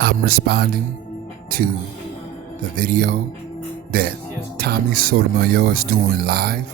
I'm responding to the video that Tommy Sotomayor is doing live.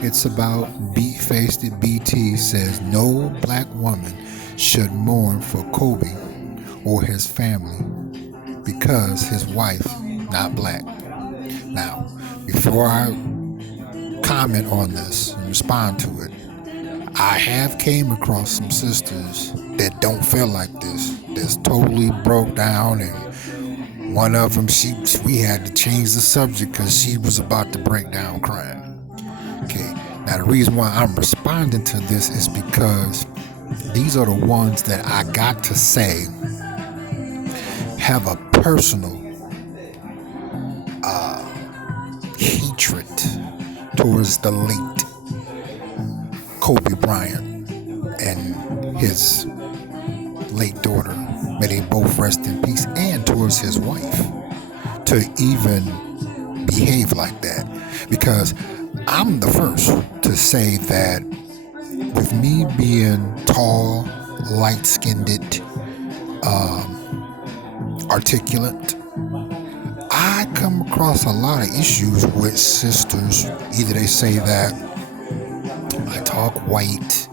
It's about Beat Faced It BT says no black woman should mourn for Kobe or his family because his wife not black. Now, before I comment on this and respond to it, I have came across some sisters that don't feel like this. That's totally broke down, and one of them, we had to change the subject because she was about to break down crying. Okay, now the reason why I'm responding to this is because these are the ones that I got to say have a personal hatred towards the late Kobe Bryant and his late daughter. May they both rest in peace, and towards his wife to even behave like that. Because I'm the first to say that with me being tall, light-skinned, articulate, I come across a lot of issues with sisters. Either they say that I talk white,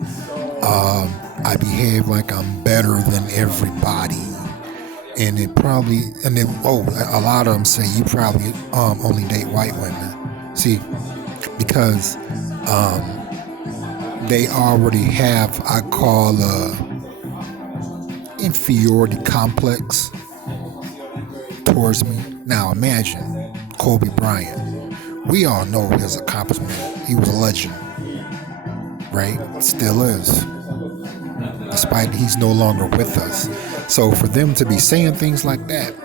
I behave like I'm better than everybody, and a lot of them say you probably only date white women. See, because they already have, I call inferiority complex towards me. Now imagine Kobe Bryant. We all know his accomplishment. He was a legend, right? Still is, despite he's no longer with us. So for them to be saying things like that,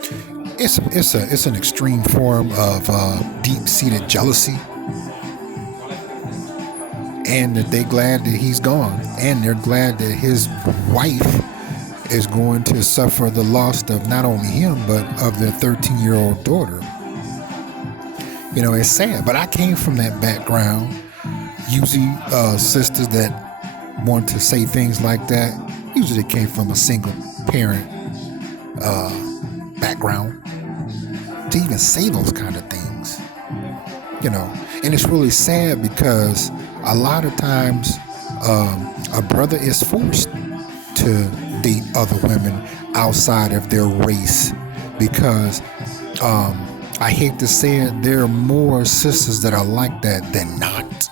it's an extreme form of deep-seated jealousy, and that they're glad that he's gone, and they're glad that his wife is going to suffer the loss of not only him but of their 13-year-old daughter. You know, it's sad, but I came from that background. Usually, sisters that want to say things like that usually came from a single parent background to even say those kind of things. You know, and it's really sad because a lot of times a brother is forced to date other women outside of their race because I hate to say it, there are more sisters that are like that than not,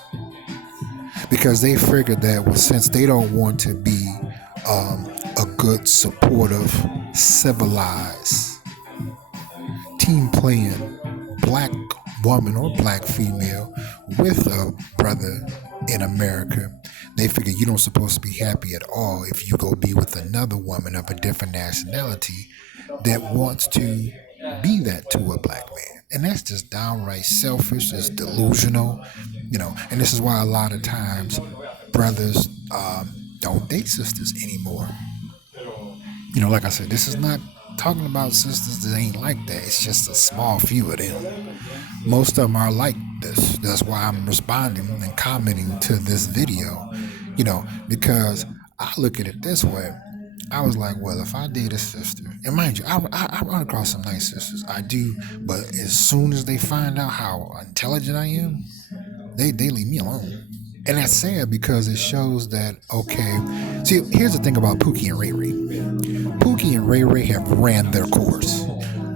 because they figure that, well, since they don't want to be a good, supportive, civilized, team playing black woman or black female with a brother in America, they figure you don't supposed to be happy at all if you go be with another woman of a different nationality that wants to be that to a black man. And that's just downright selfish. It's delusional, you know. And this is why a lot of times brothers don't date sisters anymore. You know, like I said, this is not talking about sisters that ain't like that. It's just a small few of them. Most of them are like this. That's why I'm responding and commenting to this video, you know, because I look at it this way. I was like, well, if I date a sister, and mind you, I run across some nice sisters. I do, but as soon as they find out how intelligent I am, they leave me alone. And that's sad because it shows that, okay, see, here's the thing about Pookie and Ray Ray. Pookie and Ray Ray have ran their course.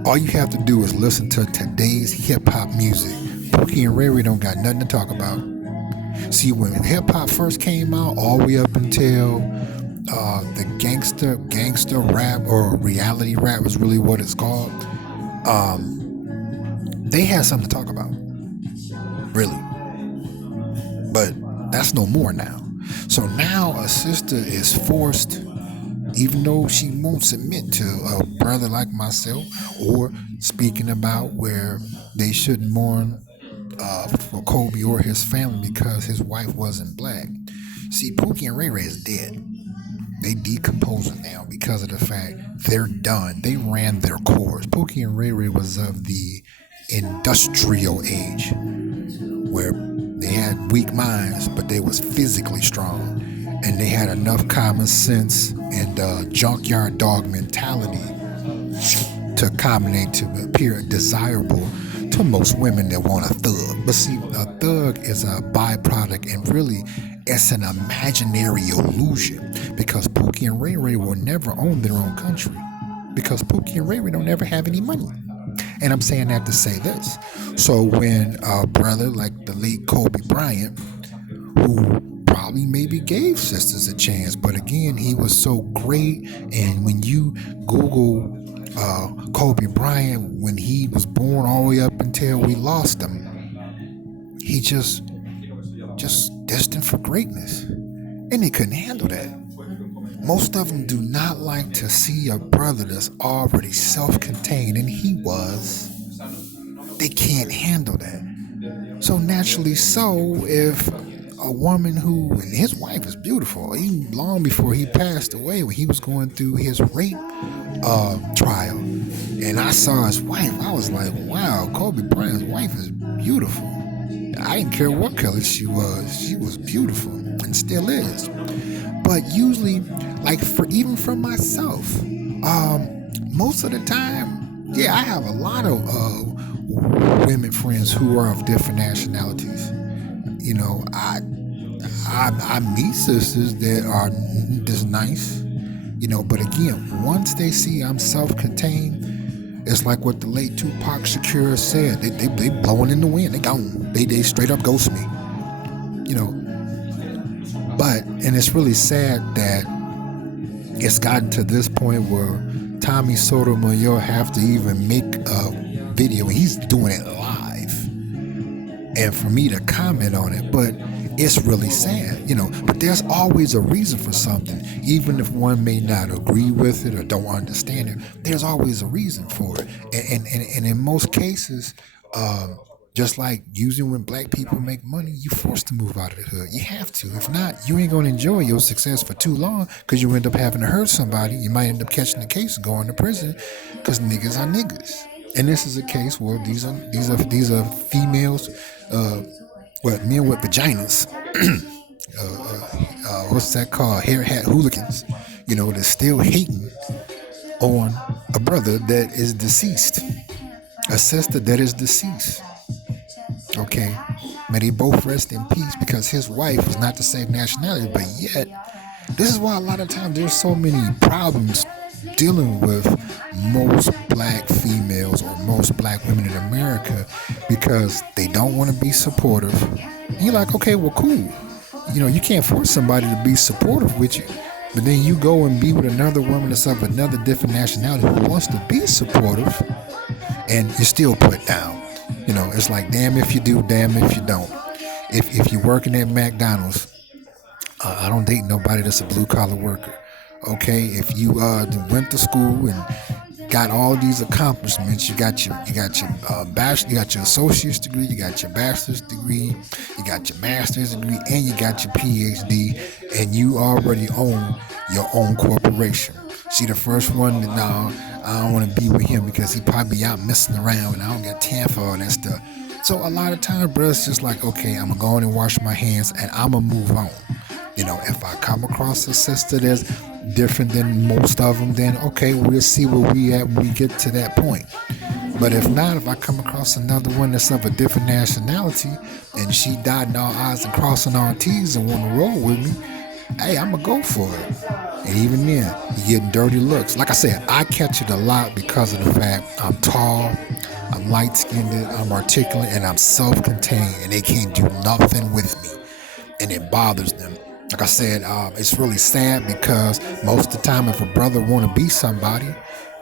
All you have to do is listen to today's hip-hop music. Pookie and Ray Ray don't got nothing to talk about. See, when hip-hop first came out, all the way up until the gangster rap, or reality rap is really what it's called, they had something to talk about, really. But that's no more now. So now a sister is forced, even though she won't submit to a brother like myself, or speaking about where they shouldn't mourn for Kobe or his family because his wife wasn't black. See, Pookie and Ray Ray is dead. They decomposing now because of the fact they're done. They ran their course. Pookie and Ray Ray was of the industrial age, where they had weak minds, but they was physically strong. and they had enough common sense and junkyard dog mentality to accommodate to appear desirable to most women that want a thug. But see, a thug is a byproduct, and really it's an imaginary illusion, because Pookie and Ray Ray will never own their own country, because Pookie and Ray Ray don't ever have any money. And I'm saying that to say this. So when a brother like the late Kobe Bryant, who probably maybe gave sisters a chance, but again, he was so great. And when you Google Kobe Bryant, when he was born all the way up until we lost him, he just destined for greatness, and they couldn't handle that. Most of them do not like to see a brother that's already self-contained, and he was. They can't handle that. So naturally, so if a woman who, and his wife is beautiful, even long before he passed away, when he was going through his rape trial, and I saw his wife, I was like, wow, Kobe Bryant's wife is beautiful. I didn't care what color she was beautiful, and still is. But usually, like even for myself, most of the time, yeah, I have a lot of women friends who are of different nationalities. You know, I meet sisters that are just nice, you know, but again, once they see I'm self-contained, it's like what the late Tupac Shakur said. They blowing in the wind. They gone. They straight up ghost me. You know. But, and it's really sad that it's gotten to this point where Tommy Sotomayor have to even make a video, and he's doing it live, and for me to comment on it. But it's really sad, you know. But there's always a reason for something, even if one may not agree with it or don't understand it. There's always a reason for it, and in most cases, just like usually when black people make money, you're forced to move out of the hood. You have to. If not, you ain't going to enjoy your success for too long, because you end up having to hurt somebody. You might end up catching a case and going to prison, because niggas are niggas. And this is a case where these are females, men with vaginas. What's that called? Hair hat hooligans. You know, they're still hating on a brother that is deceased, a sister that is deceased. Okay, may they both rest in peace, because his wife was not the same nationality, but yet, this is why a lot of times there's so many problems dealing with most black females or most black women in America, because they don't want to be supportive. And you're like, okay, well, cool. You know, you can't force somebody to be supportive with you, but then you go and be with another woman that's of another different nationality who wants to be supportive, and you're still put down. You know, it's like, damn if you do, damn if you don't. If you're working at McDonald's, I don't date nobody that's a blue collar worker. Okay, if you went to school and got all these accomplishments, you got your bachelor, you got your associate's degree, you got your bachelor's degree, you got your master's degree, and you got your PhD, and you already own your own corporation. See, the first one, no, I don't want to be with him because he probably out messing around and I don't got time for all that stuff. So a lot of times, bro, it's just like, okay, I'm going to go in and wash my hands and I'm going to move on. You know, if I come across a sister that's different than most of them, then okay, we'll see where we at when we get to that point. But if not, if I come across another one that's of a different nationality and she dotting all I's and crossing all T's and want to roll with me, hey, I'm going to go for it. And even then, you're getting dirty looks. Like I said, I catch it a lot because of the fact I'm tall, I'm light-skinned, I'm articulate, and I'm self-contained, and they can't do nothing with me. And it bothers them. Like I said, it's really sad because most of the time if a brother want to be somebody,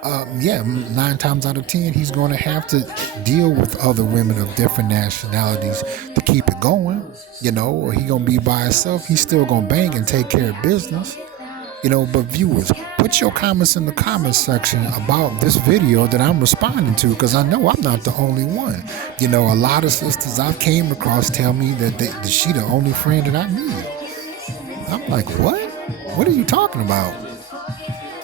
9 times out of 10, he's going to have to deal with other women of different nationalities to keep it going, you know, or he going to be by himself. He's still going to bang and take care of business. You know, but viewers, put your comments in the comments section about this video that I'm responding to, because I know I'm not the only one. You know, a lot of sisters I've came across tell me that she the only friend that I need. I'm like, what? What are you talking about?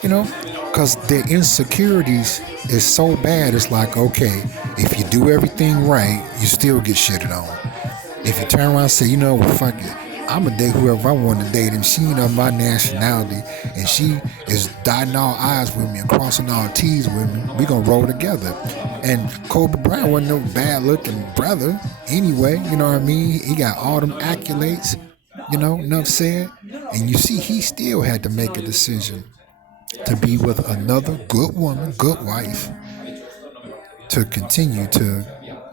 You know, because their insecurities is so bad. It's like, okay, if you do everything right, you still get shitted on. If you turn around and say, you know what, fuck it, I'ma date whoever I want to date, and she ain't of my nationality, and she is dotting all I's with me and crossing all T's with me. We gonna roll together. And Kobe Bryant wasn't no bad looking brother anyway. You know what I mean? He got all them accolades. Enough said. And you see, he still had to make a decision to be with another good woman, good wife, to continue to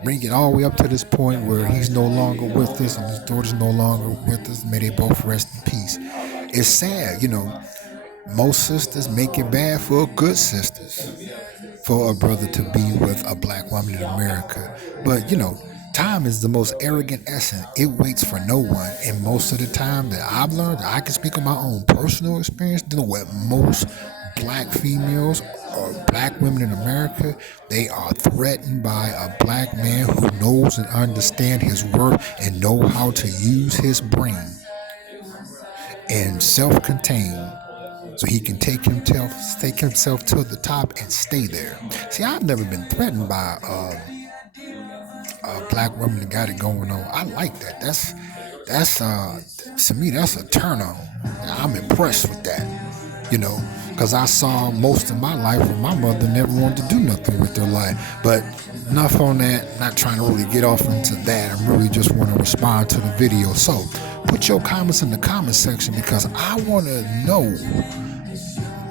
bring it all the way up to this point where he's no longer with us and his daughter's no longer with us. May they both rest in peace. It's sad, most sisters make it bad for good sisters, for a brother to be with a black woman in America. But, time is the most arrogant essence. It waits for no one. And most of the time that I've learned, I can speak on my own personal experience dealing with most black females or black women in America. They are threatened by a black man who knows and understands his worth and know how to use his brain and self-contain, so he can take himself to the top and stay there. See, I've never been threatened by a black woman that got it going on. I like that. That's to me, that's a turn on. I'm impressed with that, because I saw most of my life where my mother never wanted to do nothing with her life. But enough on that. Not trying to really get off into that. I really just want to respond to the video. So put your comments in the comment section, because I want to know,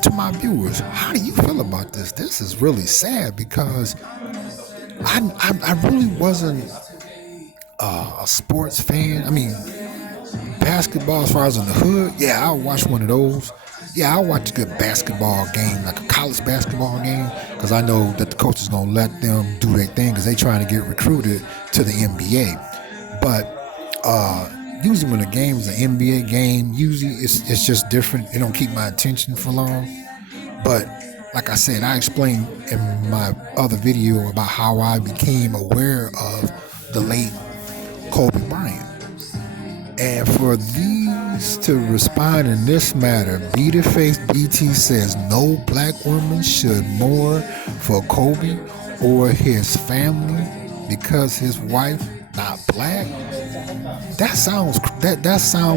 to my viewers, how do you feel about this? This is really sad, because I really wasn't a sports fan. I mean, basketball as far as in the hood, yeah, I'll watch one of those. Yeah, I'll watch a good basketball game, like a college basketball game, because I know that the coach is going to let them do their thing because they trying to get recruited to the NBA. But usually when a game is an NBA game, usually it's just different. It don't keep my attention for long. But like I said, I explained in my other video about how I became aware of the late Kobe Bryant. And for these to respond in this matter, Beat-Face BT says no black woman should mourn for Kobe or his family because his wife not black. That sounds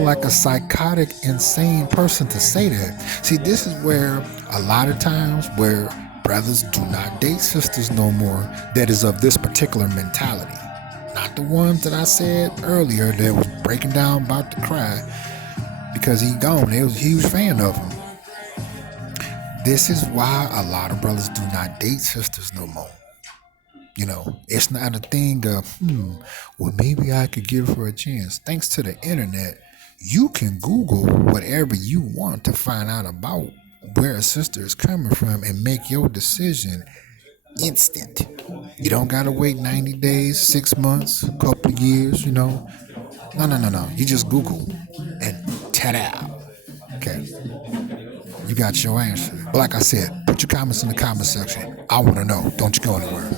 like a psychotic, insane person to say that. See, this is where a lot of times where brothers do not date sisters no more that is of this particular mentality. Not the ones that I said earlier that was breaking down about to cry because he gone. They was a huge fan of him. This is why a lot of brothers do not date sisters no more. It's not a thing of, well, maybe I could give her a chance. Thanks to the internet, you can Google whatever you want to find out about where a sister is coming from and make your decision instant. You don't gotta wait 90 days, 6 months, a couple of years, No. You just Google and ta-da. Okay. You got your answer. But like I said, put your comments in the comment section. I want to know. Don't you go anywhere.